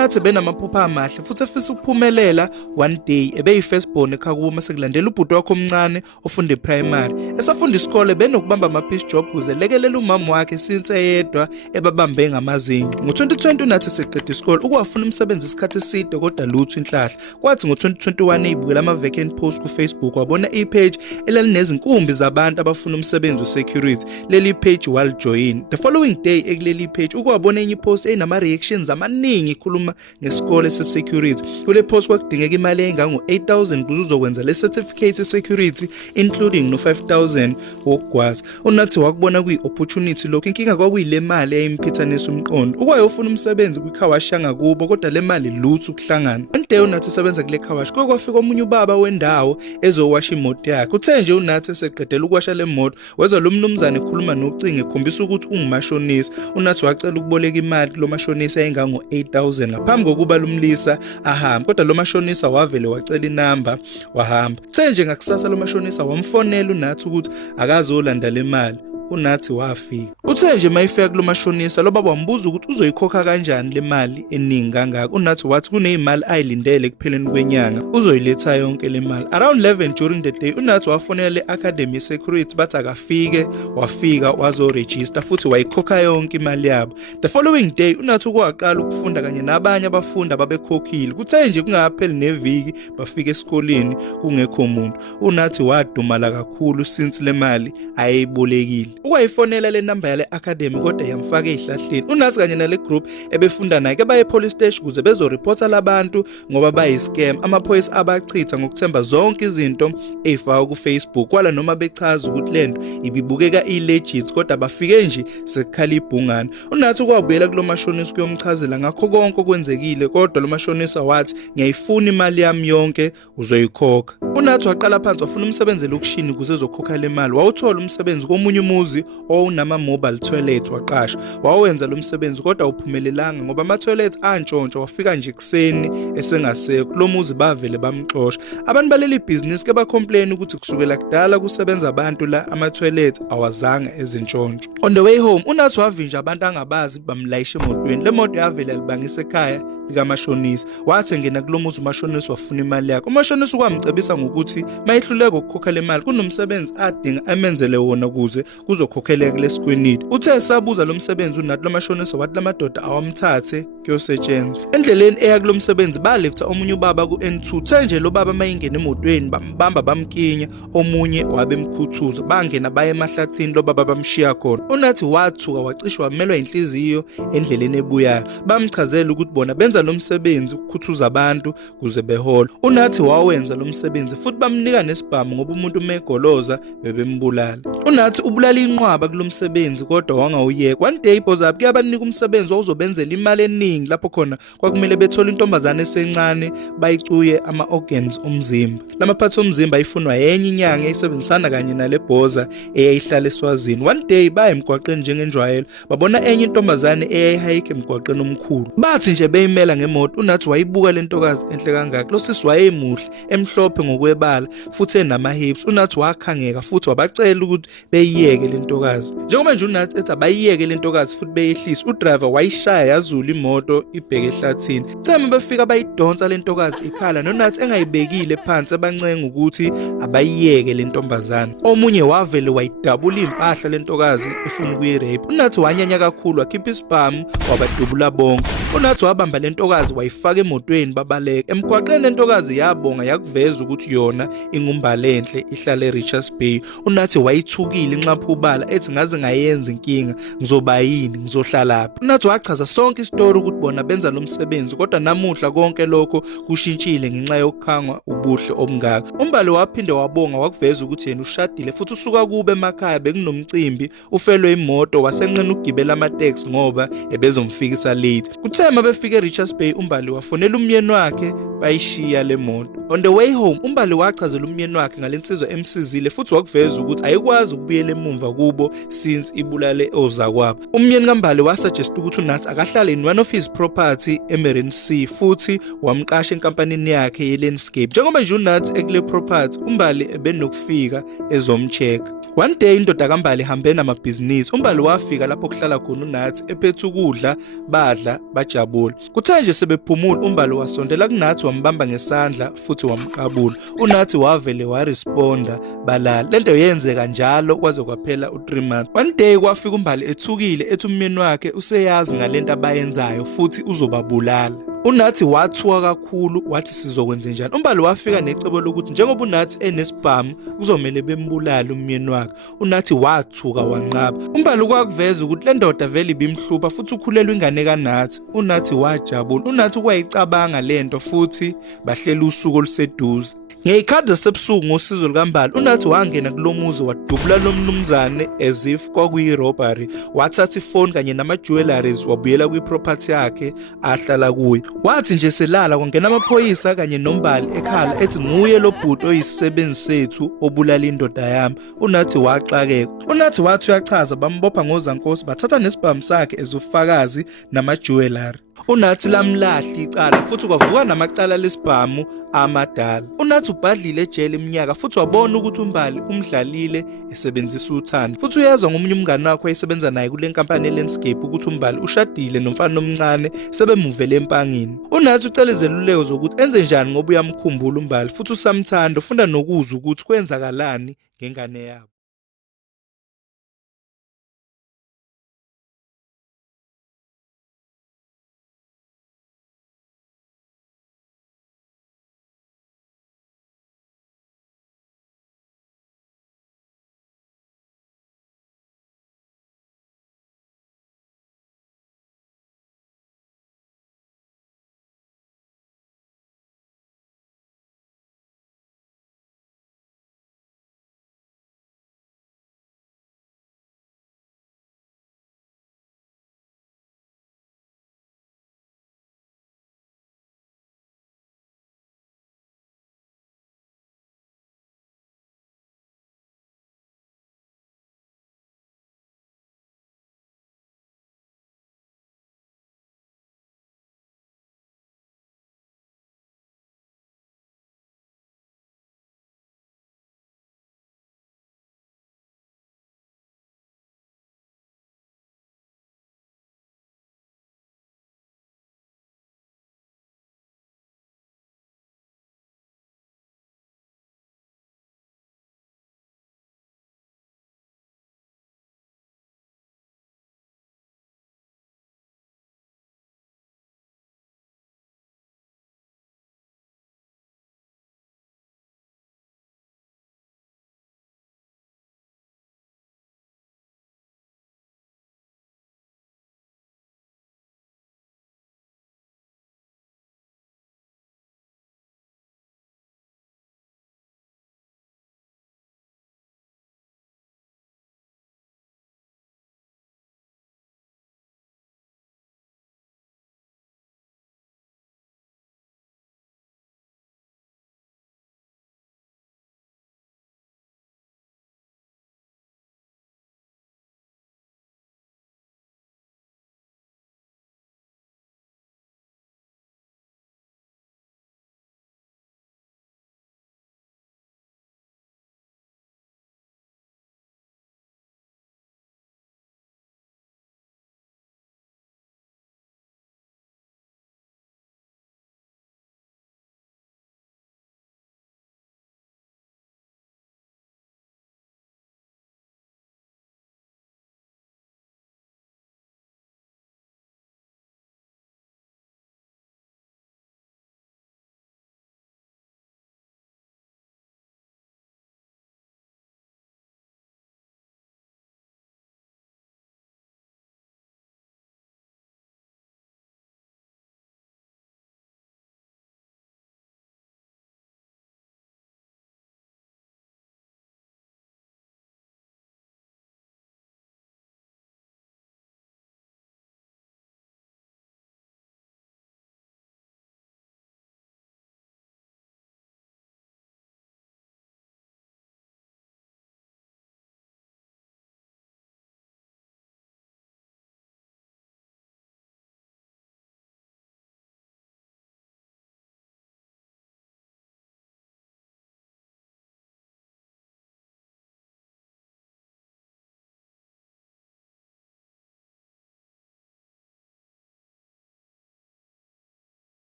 uNathi benamaphupho amahle futhi efisa ukuphumelela. One day ebeyifirstborn ekhaya kubo mase kulandela ubhuti wakhe omncane ofunda eprimary. Esafunda isikole benokubamba ama-piece job ukuze lekelela umama wakhe since eyedwa ebabambe ngamazinyo. Ngo-2020 uNathi seqeda isikole ukwafuna umsebenzi isikhathi eside kodwa lutho inhlahla. Kwathi ngo-2021 eyibukela ama-vacant post ku-Facebook wabona ipage elalinezinkumbi zabantu abafuna umsebenzi we-security. Leli page walijoyina. The following day ekuleli page ukwabona enye ipost eyinama-reactions amaningi ikhuluma ngesikole se-security. Kule post kwakudingeka imali engango-8,000 ukuze uzokwenza le certificate se-security including no-5,000 wokugwaza. uNathi wakubona kuyi-opportunity lokhu. Inkinga kwakuyile mali eyimphithanisa umqondo. Ukwayofuna umsebenzi kwi-carwash yangakubo kodwa le mali lutho ukuhlangana. One day uNathi usebenza kule carwash kwafika omunye ubaba wendawo ezowasha imoto yakhe. Uthe nje uNathi eseqedela ukuwasha le moto wezwa lo mnumzane ekhuluma nocingo ekhombisa ukuthi ungumashonisa. uNathi wacela ukuboleka imali kulo mashonisa engango-8,000 ngaphambi kokuba lumlisa ahambe, kodwa lo mashonisa wavele wacela inamba wahamba. Uthe nje ngakusasa lo mashonisa wamfonela uNathi ukuthi akazolanda le mali. uNathi wafika. Uthe nje mayifika kulo mashonisa lo baba wambuza ukuthi uzoyikhokha kanjani le mali eningi kangaka. uNathi wathi kuneyimali ayilindele ekupheleni kwenyanga uzoyiletha yonke le mali. Around 11 during the day uNathi wafonela le-academy ye-security bathi akafike, wafika wazoregister futhi wayikhokha yonke imali yabo. The following day uNathi ukwaqala ukufunda kanye nabanye abafundi ababekhokhile. Kuthe nje kungakapheli neviki bafika esikoleni kungekho muntu. uNathi wadumala kakhulu since le mali ayeyibolekile. Ukwayifonela le number yale academy kodwa yamfaka ezihlahleni. uNathi kanye nale group ebefunda naye baye police station ukuze bezoreporta labantu ngoba bayi-scam. Amaphoyisa abachitha ngokuthemba zonke izinto ezifakwa ku-Facebook kwala noma bechaza ukuthi lento ibibukeka i-legit kodwa bafike nje sekukhala ibhungane. uNathi kwabuyela kulo mashonisa kuyomchazela ngakho konke okwenzekile kodwa lo mashonisa wathi ngiyayifuna imali yami yonke uzoyikhokha. uNathi waqala phansi wafuna umsebenzi elokushini ukuze ezokhokha le mali. Wawuthola umsebenzi komunye umuzi owunama-mobile toilet waqasha. Wawenza lo msebenzi kodwa awuphumelelanga ngoba ama-toilet antshontsho. Wafika nje kuseni esengasekho. Kulo muzi bavele bamxosha. Abantu baleli bhizinisi ke bacomplain ukuthi kusukela kudala kusebenza abantu la ama-toilet awazange ezintshontsho. On the way home uNathi wavinja abantu angabazi bamlayisha emotweni. Le moto yavele yalibangisa ekhaya likamashonisa. Wathi engena kulo muzi umashonisa wafuna imali yakhe. Umashonisa ukwamcebisa ngokuthi mayihluleka ukukhokha le mali kunomsebenzi adinga amenzele wona ukuze kuzokhokheleka lesikwenidi. Uthe esabuza lo msebenzi uNathi lo mashonisa wathi la madoda awamthathe kuyosetshenzwa. Endleleni eya kulo msebenzi balifta omunye ubaba ku-N2. Uthe nje lo baba mayingena emotweni bambamba bamkinya, omunye wabemkhuthuza. Bangena baye emahlathini lo baba bamshiya khona. uNathi wathuka wacishwa wamelwa inhliziyo endleleni ebuyayo. Bamchazela ukuthi bona benza lo msebenzi ukukhuthuza abantu kuze behola. uNathi wawenza lo msebenzi futhi bamnika nesibhamu ngoba umuntu megoloza bebembulala. uNathi ubulala inqwaba kulo msebenzi kodwa wangawuyeka. One day boss up kuyabanika umsebenzi wawuzobenzela imali eningi lapho khona kwakumele bethola intombazane esencane bayicuye ama-organs omzimba. Lamaphathi omzimba ayifunwa yenye inyanga eyisebenzisana kanye nale bhoza eyayihlala eSwazini. One day baya emgwaqeni njengenjwayelo babona enye intombazane eyayihayike emgwaqeni omkhulu. Bathi nje beyimela ngemoto. uNathi wayibuka le ntokazi enhle kangaka. Lo sisi wayemuhle emhlophe ngokwebala futhi enama-hips. uNathi wakhangeka futhi wabacela ukuthi beyiyeke le ntokazi. Njengoba nje uNathi ethi abayiyeke le ntokazi futhi beyehlisa, udriver wayishaya yazula imoto ibheke ehlathini. Thema befika bayidonsa le ntokazi ikhala noNathi engayibekile phansi abancenga ukuthi abayiyeke le ntombazane. Omunye wavele wayidabula impahla le ntokazi efuna ukuyirape. uNathi wanyanya kakhulu wakhipha isibhamu wabadubula bonke. uNathi wabamba le ntokazi wayifaka emotweni babaleka. Emgwaqeni le ntokazi yabonga yakuveza ukuthi yona ingumbala enhle ihlala eRichards Bay. uNathi wayithukile inxaphubala ethi ngaze ngayenza inkinga ngizoba yini ngizohlalaphi. uNathi wachaza sonke istory ukuthi bona benza lo msebenzi kodwa namuhla konke lokho kushintshile ngenxa yokukhangwa ubuhle obungaka. uMbali waphinde wabonga wakuveza ukuthi yena ushadile futhi usuka kube emakhaya bekunomcimbi ufelwe imoto wasenqena ukugibela ama-taxi ngoba ebezomfikisa late. Kuthema befike eRichards Bay uMbali wafonela umyeni wakhe bayishiya le moto. On the way home uMbali wachazela umyeni wakhe ngalensizwa emsizile futhi wakuveza ukuthi ayikwazi ukubuyela emumva kubo since ibulale ozakwabo. Umyeni kaMbali wasuggest ukuthi uNathi akahlale in one of his property eMarine Sea futhi wamqasha enkampanini yakhe ye-landscape. Njengoba nje uNathi ekule property uMbali ebenokufika ezomcheck. One day indoda kaMbali ihambe namabhizinisi. uMbali wafika lapho kuhlala khona uNathi ephethe ukudla, badla, bajabula. Kuthe nje sebephumula uMbali wasondela kuNathi wambamba ngesandla futhi wamqabula. uNathi wavele waresponda balala. Lento yenzeka njalo kwaze kwaphela u3 months. One day kwafika uMbali ethukile ethi umyeni wakhe useyazi ngalento abayenzayo futhi uzobabulala. uNathi wathuka kakhulu wathi sizokwenza njani. uMbali wafika necebo lokuthi njengoba uNathi enesibhamu kuzomela bembulala umyeni wakhe. uNathi wathuka wanqaba. uMbali kwakuveza ukuthi le ndoda vele ibimhlupha futhi ukhulelwe ingane kaNathi. uNathi wajabula. uNathi kwayicabanga lento futhi bahlela usuku oluseduze. Ngeyikhathi zasebusuku ngosizo likaMbali uNathi wangena kulomuzi wadubula lo mnumzane as if kwakuyi-robbery. Wathatha ifoni kanye nama-jewelries wabuyela kwiproperty yakhe ahlala kuyo. Wathi nje selala kwangena amaphoyisa kanye noMbali ekhala ethi nguye lo bhuti oyisisebenzi sethu obulala indoda yami. uNathi waxakeka. uNathi wathi uyachaza bambopha ngozankosi bathatha nesibhamu sakhe ezofakazi nama-jewelry. uNathi lamlahla icala futhi kwavuka namacala lesibhamu amadala. uNathi ubhadlile ejele iminyaka futhi wabona ukuthi uMbali umdlalile esebenzisa uthando. Futhi uyezwa ngomunye umngane wakhe wayesebenza naye kule nkampani yelandscape ukuthi uMbali ushadile nomfana omncane sebemuvele empangeni. uNathi ucela izeluleko zokuthi enze njani ngoba uyamkhumbula uMbali futhi usamthanda ufunda nokuzwa ukuthi kwenzakalani ngengane yabo.